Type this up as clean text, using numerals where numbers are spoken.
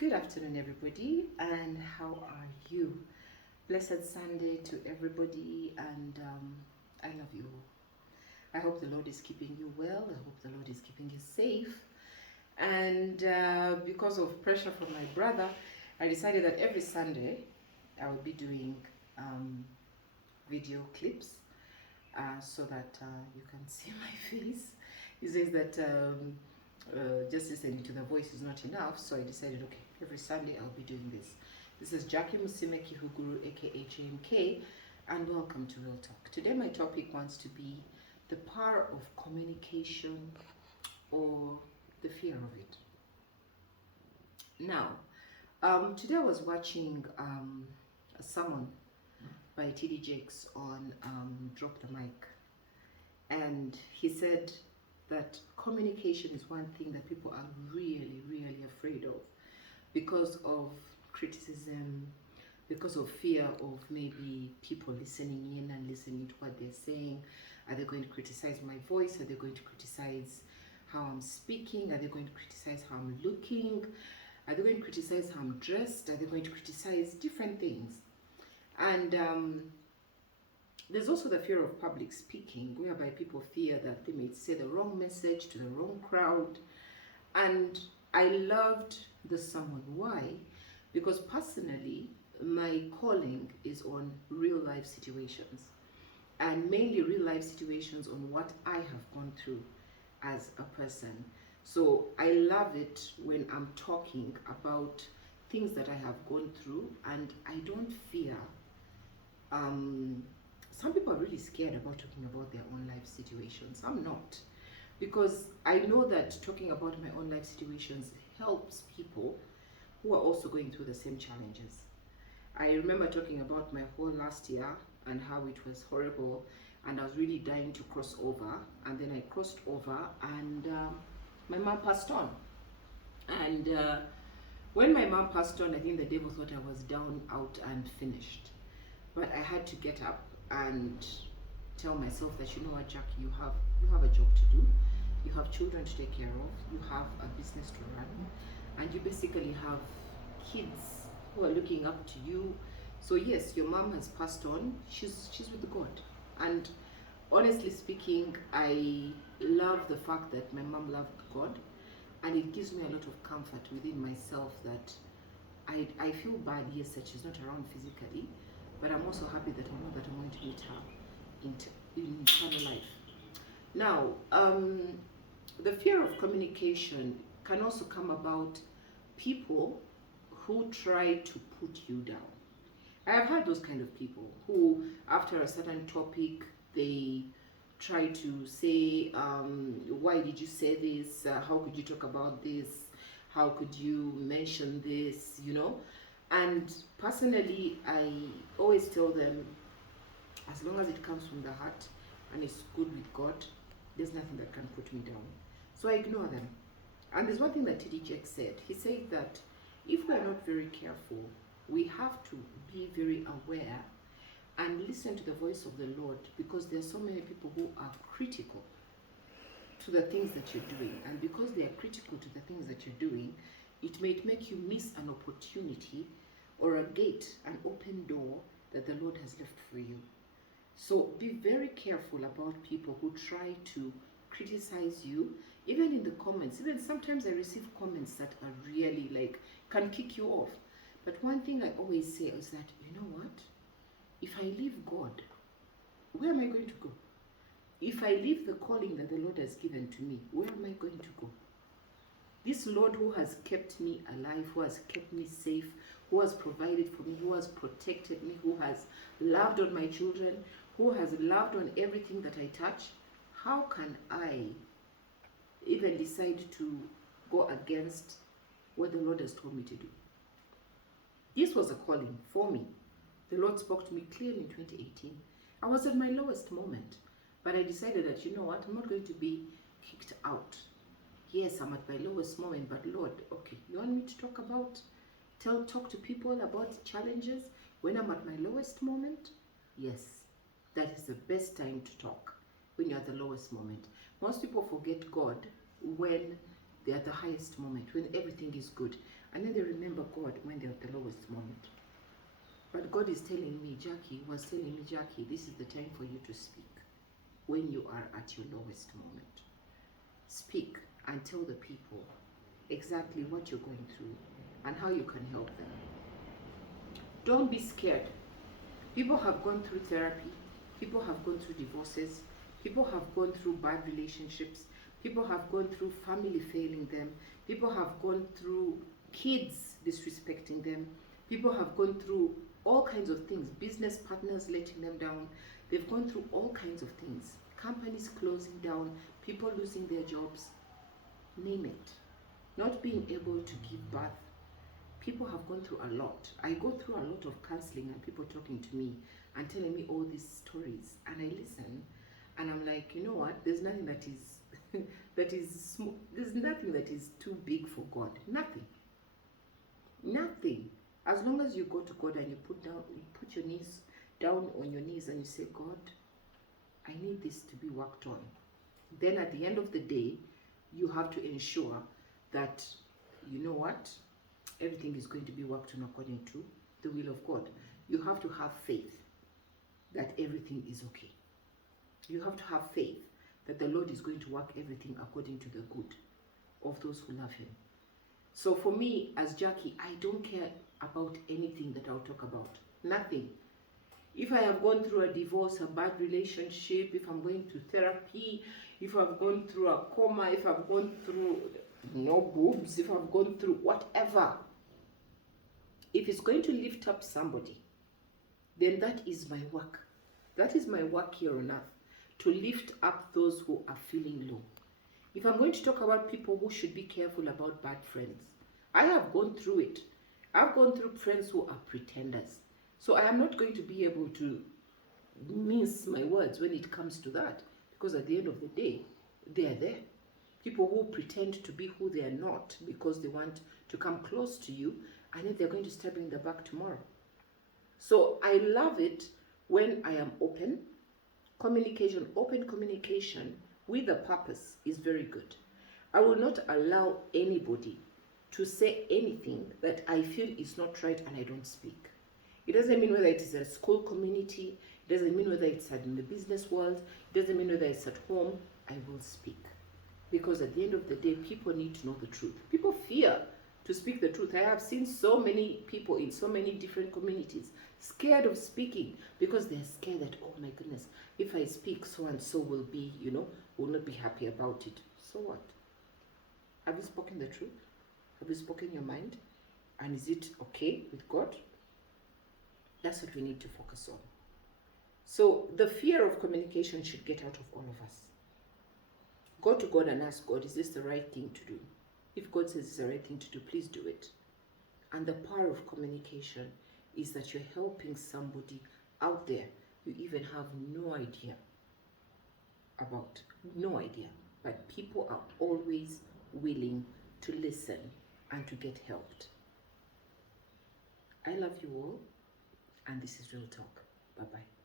Good afternoon, everybody, and how are you? Blessed Sunday to everybody, and I love you all. I hope the Lord is keeping you well. I hope the Lord is keeping you safe. And because of pressure from my brother, I decided that every Sunday I will be doing video clips so that you can see my face. He says that just listening to the voice is not enough, so I decided, okay, every Sunday I'll be doing this. This is Jackie Musimeki Huguru, aka JMK, and welcome to Real Talk. Today my topic wants to be the power of communication or the fear of it. Now, today I was watching a sermon by TD Jakes on Drop the Mic, and he said that communication is one thing that people are really, really afraid of because of criticism, because of fear of maybe people listening in and listening to what they're saying. Are they going to criticize my voice? Are they going to criticize how I'm speaking? Are they going to criticize how I'm looking? Are they going to criticize how I'm dressed? Are they going to criticize different things? And there's also the fear of public speaking, whereby people fear that they may say the wrong message to the wrong crowd. And I loved the sermon. Why? Because personally, my calling is on real life situations, and mainly real life situations on what I have gone through as a person. So I love it when I'm talking about things that I have gone through, and I don't fear. Some people are really scared about talking about their own life situations. I'm not, because I know that talking about my own life situations helps people who are also going through the same challenges. I remember talking about my whole last year and how it was horrible, and I was really dying to cross over, and then I crossed over, and my mom passed on. And when my mom passed on, I think the devil thought I was down, out, and finished. But I had to get up and tell myself that, you know what, Jack, you have a job to do. You have children to take care of. You have a business to run, and you basically have kids who are looking up to you. So yes, your mom has passed on. She's with God, and honestly speaking, I love the fact that my mom loved God, and it gives me a lot of comfort within myself that I feel bad, yes, that she's not around physically, but I'm also happy that I know that I'm going to meet her in eternal life. Now, the fear of communication can also come about people who try to put you down. I have had those kind of people who, after a certain topic, they try to say, why did you say this? How could you talk about this? How could you mention this? You know? And personally, I always tell them, as long as it comes from the heart and it's good with God, there's nothing that can put me down. So I ignore them. And there's one thing that T.D. Jakes said. He said that if we are not very careful, we have to be very aware and listen to the voice of the Lord, because there are so many people who are critical to the things that you're doing. And because they are critical to the things that you're doing, it may make you miss an opportunity or a gate, an open door that the Lord has left for you. So be very careful about people who try to criticize you, even in the comments. Even sometimes I receive comments that are really like, can kick you off. But one thing I always say is that, you know what? If I leave God, where am I going to go? If I leave the calling that the Lord has given to me, where am I going to go? This Lord who has kept me alive, who has kept me safe, who has provided for me, who has protected me, who has loved on my children, who has loved on everything that I touch, how can I even decide to go against what the Lord has told me to do? This was a calling for me. The Lord spoke to me clearly in 2018. I was at my lowest moment, but I decided that, you know what, I'm not going to be kicked out. Yes, I'm at my lowest moment, but Lord, okay, you want me to talk to people about challenges when I'm at my lowest moment? Yes, that is the best time to talk, when you're at the lowest moment. Most people forget God when they're at the highest moment, when everything is good. And then they remember God when they're at the lowest moment. But God is telling me, Jackie, this is the time for you to speak when you are at your lowest moment. Speak and tell the people exactly what you're going through and how you can help them. Don't be scared. People have gone through therapy. People have gone through divorces. People have gone through bad relationships. People have gone through family failing them. People have gone through kids disrespecting them. People have gone through all kinds of things. Business partners letting them down. They've gone through all kinds of things. Companies closing down. People losing their jobs. Name it. Not being able to give birth. People have gone through a lot. I go through a lot of counseling and people talking to me and telling me all these stories, and I listen and I'm like, you know what, there's nothing that is there's nothing that is too big for God. Nothing. As long as you go to God and you put your knees down on your knees and you say, God, I need this to be worked on. Then at the end of the day, you have to ensure that, you know what, everything is going to be worked on according to the will of God. You have to have faith that everything is okay. You have to have faith that the Lord is going to work everything according to the good of those who love Him. So for me, as Jackie, I don't care about anything that I'll talk about. Nothing. If I have gone through a divorce, a bad relationship, if I'm going to therapy, if I've gone through a coma, if I've gone through no boobs, if I've gone through whatever, if it's going to lift up somebody, then that is my work. That is my work here on earth, to lift up those who are feeling low. If I'm going to talk about people who should be careful about bad friends, I have gone through it. I've gone through friends who are pretenders. So I am not going to be able to mince my words when it comes to that, because at the end of the day, they are there. People who pretend to be who they are not because they want to come close to you, and then they're going to stab you in the back tomorrow. So I love it when I am open. Communication, open communication with a purpose is very good. I will not allow anybody to say anything that I feel is not right and I don't speak. It doesn't mean whether it is a school community, it doesn't mean whether it's in the business world, it doesn't mean whether it's at home, I will speak. Because at the end of the day, people need to know the truth. People fear to speak the truth. I have seen so many people in so many different communities scared of speaking because they're scared that, oh my goodness, if I speak, so and so will be, will not be happy about it. So what? Have you spoken the truth? Have you spoken your mind? And is it okay with God? That's what we need to focus on. So the fear of communication should get out of all of us. Go to God and ask God, is this the right thing to do? If God says it's the right thing to do, please do it. And the power of communication is that you're helping somebody out there you even have no idea about. No idea. But people are always willing to listen and to get helped. I love you all, and this is Real Talk. Bye-bye.